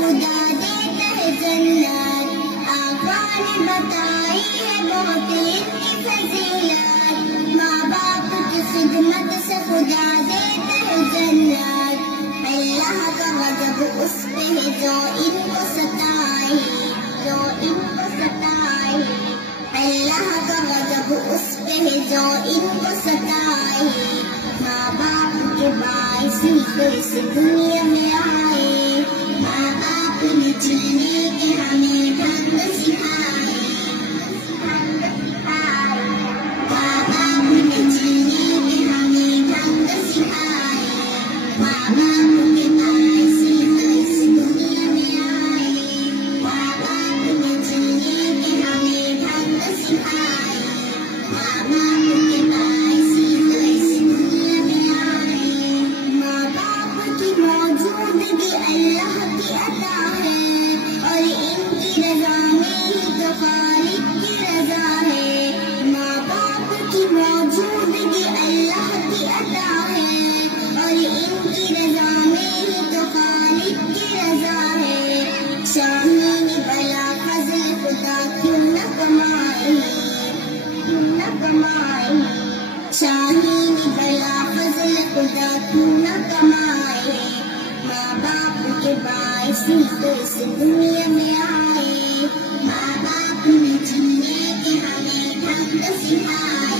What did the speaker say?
खुदा देता है जन्नत। आका ने बताई है बहुत इनकी फजीलत। माँ बाप की खिदमत से खुदा देता है जन्नत। अल्लाह का गज़ब उस पे है जो इनको सताए, जो इनको सताए। अल्लाह का गज़ब उस पे है जो इनको सताए। माँ बाप के बाइस ही तो इस दुनिया में आए। माँ बाप ने जीने के हमें ढंग सिखाए, माँ बाप ने जीने के हमें ढंग सिखाए। माँ बाप के बाइस ही तो इस दुनिया में आए। माँ बाप ने जीने के हमें ढंग सिखाए। माँ बाप के बाइस ही तो इस दुनिया में आए। माँ बाप की मौजूदगी अल्लाह की अता है और इनकी रजा में ही तो खालिक की रजा है। माँ बाप की मौजूदगी अल्लाह की अता है और इनकी रजा में ही तो खालिक की रजा है। शाहीन भला फजल खुदा क्यों न कमाए, क्यों न कमाए। शाहीन भला फजल खुदा क्यों न कमाए। माँ बाप के बाइस ही तो इस दुनिया में आए। माँ बाप ने जीने के हमें ढंग सिखाए।